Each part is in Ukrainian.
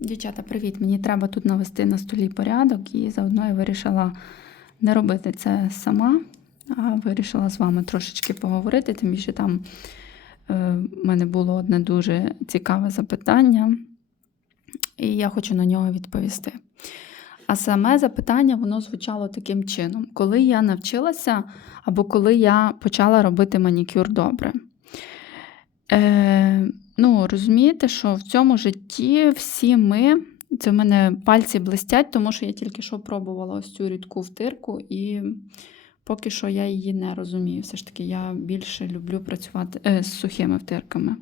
Дівчата, привіт! Мені треба тут навести на столі порядок, і заодно я вирішила не робити це сама, а вирішила з вами трошечки поговорити, тим більше там е, в мене було одне дуже цікаве запитання, і я хочу на нього відповісти. А саме запитання воно звучало таким чином: коли я навчилася або коли я почала робити манікюр добре. Е, ну, розумієте, що в цьому житті всі ми, це в мене пальці блистять, тому що я тільки що пробувала ось цю рідку втирку, і поки що я її не розумію. Все ж таки, я більше люблю працювати е, з сухими втирками.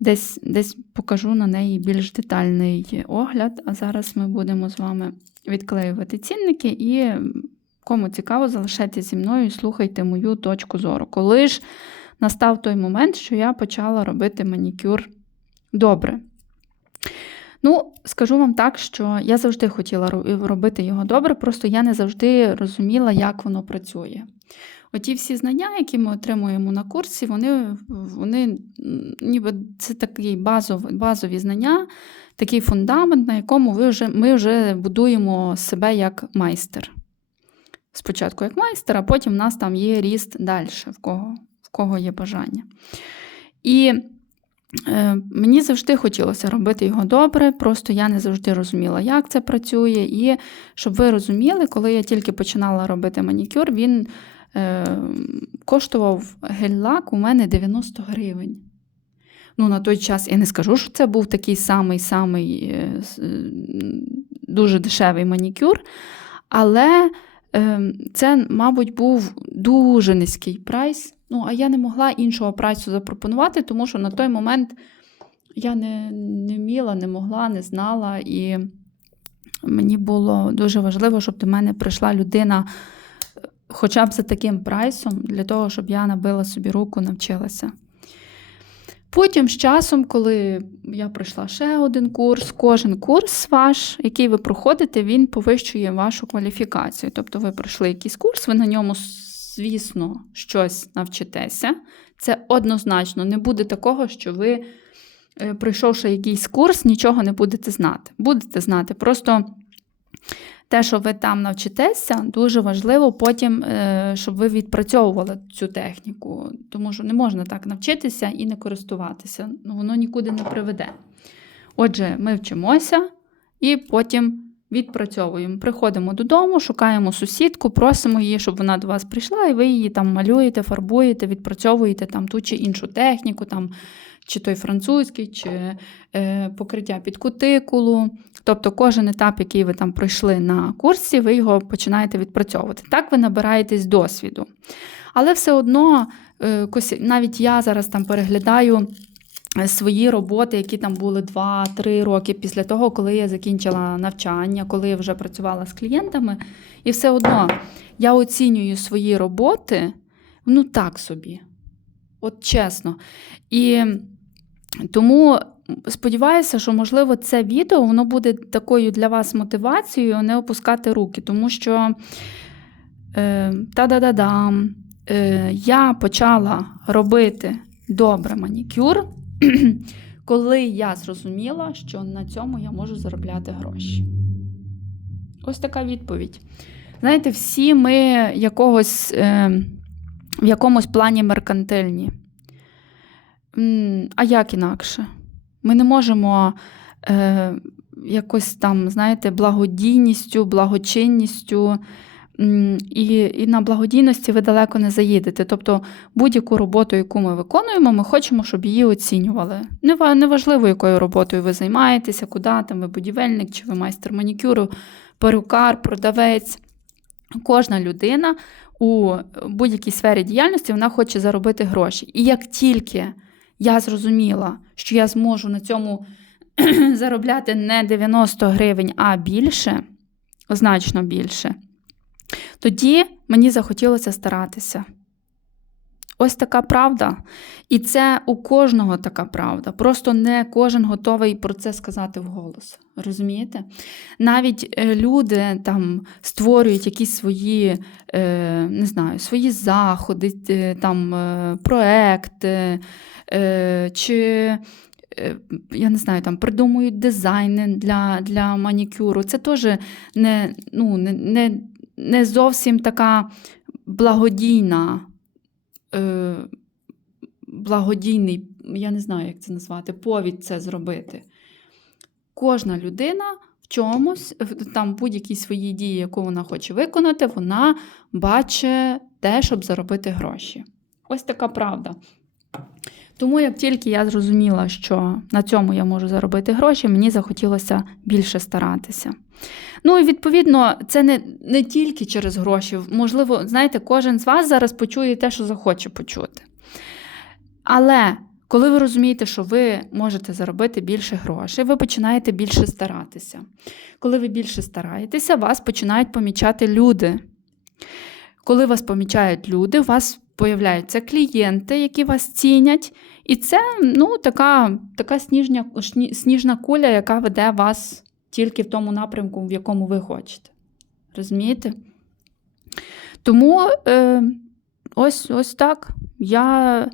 Десь, десь покажу на неї більш детальний огляд, а зараз ми будемо з вами відклеювати цінники і кому цікаво, залишайтеся зі мною і слухайте мою точку зору. Коли ж настав той момент, що я почала робити манікюр добре. Ну, скажу вам так, що я завжди хотіла робити його добре, просто я не завжди розуміла, як воно працює. Оті всі знання, які ми отримуємо на курсі, вони вони ніби це такі базові, базові знання, такий фундамент, на якому ви вже, ми вже будуємо себе як майстер. Спочатку як майстер, а потім в нас там є ріст далі, в кого в кого є бажання. І е, мені завжди хотілося робити його добре, просто я не завжди розуміла, як це працює. І щоб ви розуміли, коли я тільки починала робити манікюр, він е, коштував гель-лак у мене 90 гривень. Ну, На той час я не скажу, що це був такий самий-самий е, дуже дешевий манікюр, але це, мабуть, був дуже низький прайс. Ну, а я не могла іншого прайсу запропонувати, тому що на той момент я не не вміла, не могла, не знала. І мені було дуже важливо, щоб до мене прийшла людина хоча б за таким прайсом, для того, щоб я набила собі руку, навчилася. Потім з часом, коли я пройшла ще один курс, кожен курс ваш, який ви проходите, він повищує вашу кваліфікацію. Тобто ви пройшли якийсь курс, ви на ньому, звісно, щось навчитеся. Це однозначно не буде такого, що ви, е, пройшовши якийсь курс, нічого не будете знати. Будете знати. Просто те, що ви там навчитеся, дуже важливо потім, е, щоб ви відпрацьовували цю техніку, тому що не можна так навчитися і не користуватися. Ну, Воно нікуди не приведе. Отже, ми вчимося і потім відпрацьовуємо. Приходимо додому, шукаємо сусідку, просимо її, щоб вона до вас прийшла, і ви її там малюєте, фарбуєте, відпрацьовуєте там ту чи іншу техніку. там чи той французький, чи е, покриття під кутикулу. Тобто кожен етап, який ви там пройшли на курсі, ви його починаєте відпрацьовувати. Так ви набираєтесь досвіду. Але все одно, е, навіть я зараз там переглядаю. Е, свої роботи, які там були 2-3 роки після того, коли я закінчила навчання, коли я вже працювала з клієнтами. І все одно я оцінюю свої роботи ну так собі. От чесно. І тому сподіваюся, що, можливо, це відео воно буде такою для вас мотивацією не опускати руки, тому що е, та-да-да-дам, е, я почала робити добре манікюр, коли я зрозуміла, що на цьому я можу заробляти гроші. Ось така відповідь. Знаєте, всі ми якогось, е, в якомусь плані меркантильні. А як інакше? Ми не можемо е, якось там, знаєте, благодійністю, благочинністю. І і на благодійності ви далеко не заїдете. Тобто будь-яку роботу, яку ми виконуємо, ми хочемо, щоб її оцінювали. Неважливо, якою роботою ви займаєтеся, куди там ви будівельник, чи ви майстер манікюру, перукар, продавець. Кожна людина у будь-якій сфері діяльності вона хоче заробити гроші. І як тільки я зрозуміла, що я зможу на цьому заробляти не 90 гривень, а більше, значно більше, тоді мені захотілося старатися. Ось така правда. І це у кожного така правда. Просто не кожен готовий про це сказати вголос. Розумієте? Навіть е, люди там створюють якісь свої, е, не знаю, свої заходи, е, там, проекти, чи я не знаю, там придумують дизайни для, для манікюру. Це теж не, ну, не, не, не зовсім така благодійна, е, благодійний, я не знаю, як це назвати, повід це зробити. Кожна людина в чомусь, там будь-якій своїй дії, яку вона хоче виконати, вона бачить те, щоб заробити гроші. Ось така правда. Тому, як тільки я зрозуміла, що на цьому я можу заробити гроші, мені захотілося більше старатися. Ну і відповідно, це не, не тільки через гроші. Можливо, знаєте, кожен з вас зараз почує те, що захоче почути. Але коли ви розумієте, що ви можете заробити більше грошей, ви починаєте більше старатися. Коли ви більше стараєтеся, вас починають помічати люди. Коли вас помічають люди, у вас появляються клієнти, які вас цінять. І це ну, така, така сніжня, сніжна куля, яка веде вас тільки в тому напрямку, в якому ви хочете. Розумієте? Тому е, ось, ось так. Я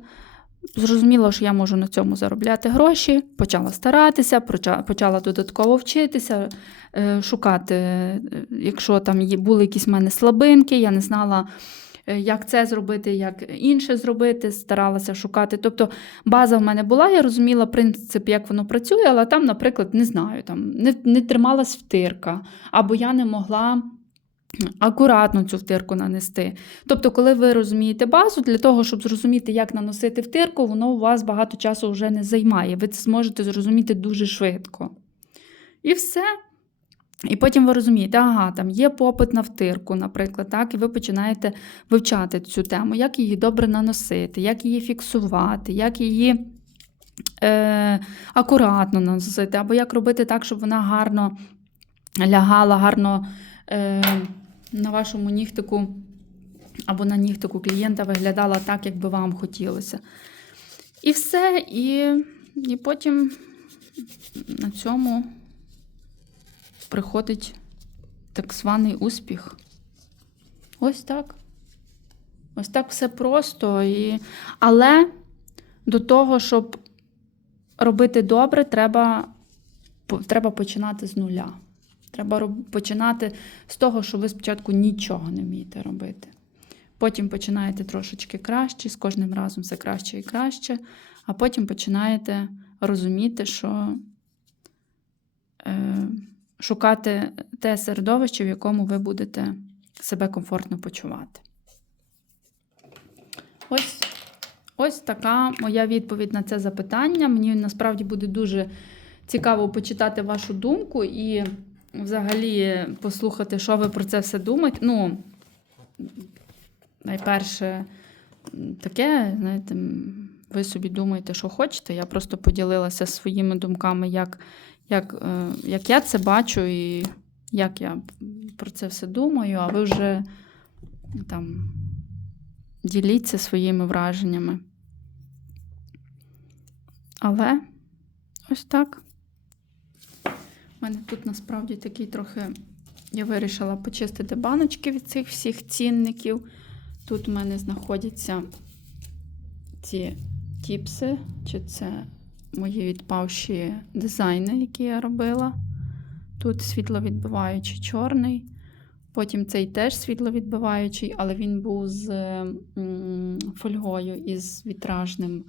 зрозуміла, що я можу на цьому заробляти гроші, почала старатися, почала додатково вчитися, е, шукати, е, якщо там були якісь в мене слабинки, я не знала, е, як це зробити, як інше зробити, старалася шукати. Тобто база в мене була, я розуміла принцип, як воно працює, але там, наприклад, не знаю, там не, не трималась втирка, або я не могла. Акуратно цю втирку нанести. Тобто, коли ви розумієте базу, для того, щоб зрозуміти, як наносити втирку, воно у вас багато часу вже не займає. Ви це зможете зрозуміти дуже швидко. І все. І потім ви розумієте, ага, там є попит на втирку, наприклад, так, і ви починаєте вивчати цю тему, як її добре наносити, як її фіксувати, як її е, акуратно наносити, або як робити так, щоб вона гарно лягала, гарно е, на вашому нігтику або на нігтику клієнта виглядала так, як би вам хотілося. І все, і, і потім на цьому приходить так званий успіх. Ось так. Ось так все просто. І... Але до того, щоб робити добре, треба, треба починати з нуля. Треба починати з того, що ви спочатку нічого не вмієте робити. Потім починаєте трошечки краще, з кожним разом все краще і краще, а потім починаєте розуміти, що е, шукати те середовище, в якому ви будете себе комфортно почувати. Ось, ось така моя відповідь на це запитання. Мені насправді буде дуже цікаво почитати вашу думку і взагалі послухати, що ви про це все думаєте. Ну, найперше, таке, знаєте, ви собі думаєте, що хочете. Я просто поділилася своїми думками, як, як, е, як я це бачу і як я про це все думаю, а ви вже там діліться своїми враженнями. Але ось так. У мене тут насправді такий трохи. Я вирішила почистити баночки від цих всіх цінників. Тут у мене знаходяться ці тіпси, чи це мої відпавші дизайни, які я робила. Тут світловідбиваючий чорний. Потім цей теж світловідбиваючий, але він був з фольгою і з вітражним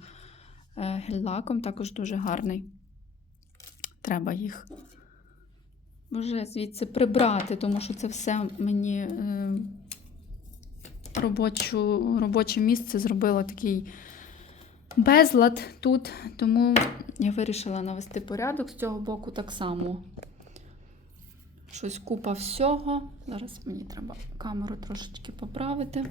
е, гель-лаком, також дуже гарний. Треба їх вже звідси прибрати, тому що це все мені е, робочу, робоче місце зробило такий безлад тут, тому я вирішила навести порядок з цього боку так само. Щось купа всього. Зараз мені треба камеру трошечки поправити.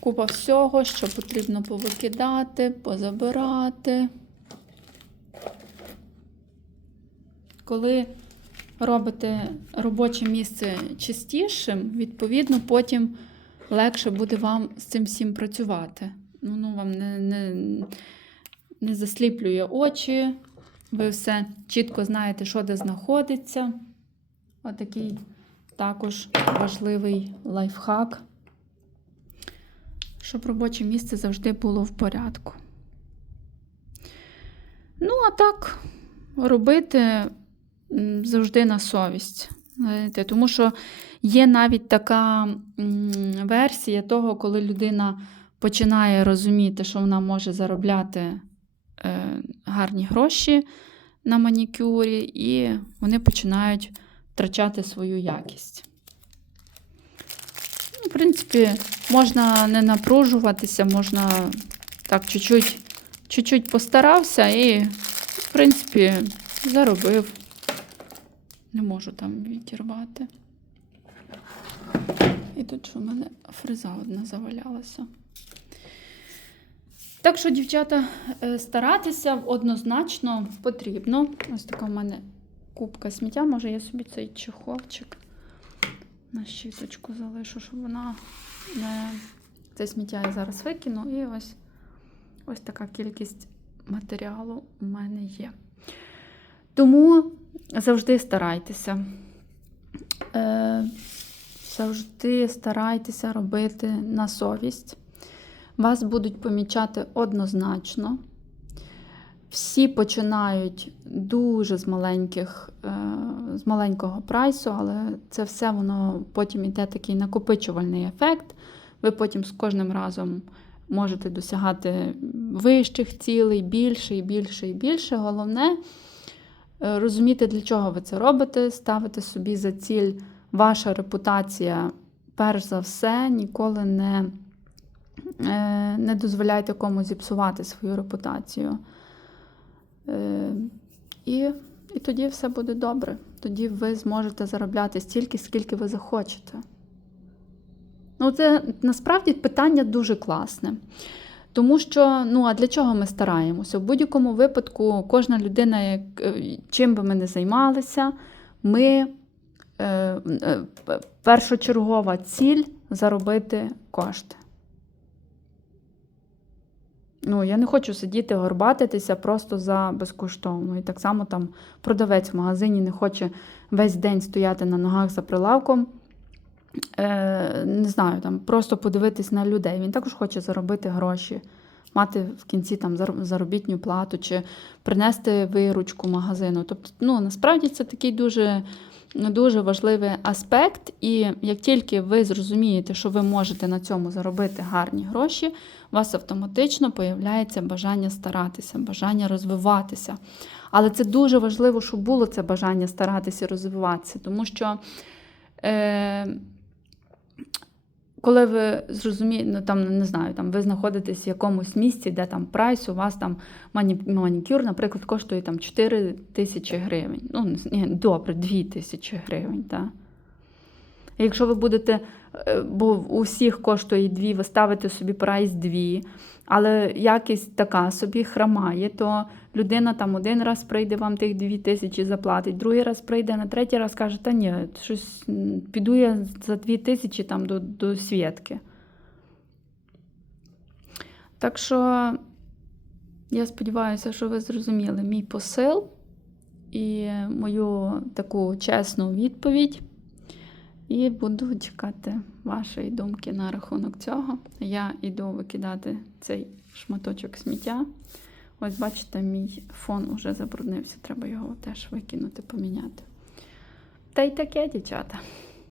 Купа всього, що потрібно повикидати, позабирати. Коли робите робоче місце чистішим, відповідно, потім легше буде вам з цим всім працювати. Ну, ну вам не, не, не засліплює очі, ви все чітко знаєте, що де знаходиться. Отакий також важливий лайфхак, щоб робоче місце завжди було в порядку. Ну, а так, робити завжди на совість. Тому що є навіть така версія того, коли людина починає розуміти, що вона може заробляти е, гарні гроші на манікюрі, і вони починають втрачати свою якість. Ну, В принципі, можна не напружуватися, можна так чуть-чуть, чуть-чуть постарався і, в принципі, заробив. Не можу там відірвати. І тут що в мене фреза одна завалялася. Так що, дівчата, е, старатися однозначно потрібно. Ось така в мене кубка сміття. Може, я собі цей чехолчик на щіточку залишу, щоб вона не. Це сміття я зараз викину. І ось, ось така кількість матеріалу у мене є. Тому завжди старайтеся. Е, завжди старайтеся робити на совість. Вас будуть помічати однозначно. Всі починають дуже з маленьких, е, з маленького прайсу, але це все воно потім йде такий накопичувальний ефект. Ви потім з кожним разом можете досягати вищих цілей, більше і більше і більше. Головне розуміти, для чого ви це робите, ставити собі за ціль ваша репутація, перш за все, ніколи не, е, не дозволяйте комусь зіпсувати свою репутацію. Е, І, і тоді все буде добре. Тоді ви зможете заробляти стільки, скільки ви захочете. Ну, це насправді питання дуже класне. Тому що, ну а для чого ми стараємося? В будь-якому випадку, кожна людина, е, чим би ми не займалися, ми е, е, першочергова ціль заробити кошти. Ну, я не хочу сидіти, горбатитися просто за безкоштовно. І так само там продавець в магазині не хоче весь день стояти на ногах за прилавком. Е, не знаю, там просто подивитись на людей. Він також хоче заробити гроші, мати в кінці там заробітню плату чи принести виручку магазину. Тобто, ну насправді це такий дуже, дуже важливий аспект. І як тільки ви зрозумієте, що ви можете на цьому заробити гарні гроші, у вас автоматично появляється бажання старатися, бажання розвиватися. Але це дуже важливо, щоб було це бажання старатися розвиватися, тому що. Е, коли ви зрозумієте, ну там не знаю, там ви знаходитесь в якомусь місці, де там прайс, у вас там манікюр, наприклад, коштує там 4 тисячі гривень. Ну, ні, добре, 2 тисячі гривень. Так? Якщо ви будете, е, бо у всіх коштує 2, ви ставите собі прайс 2, але якість така собі храмає, то людина там один раз прийде, вам тих 2 тисячі заплатить, другий раз прийде, на третій раз каже, та ні, щось піду я за 2 тисячі там до, до свідки. Так що я сподіваюся, що ви зрозуміли мій посил і мою таку чесну відповідь. І буду чекати вашої думки на рахунок цього. Я йду викидати цей шматочок сміття. Ось, бачите, мій фон уже забруднився, треба його теж викинути, поміняти. Та й таке, дівчата.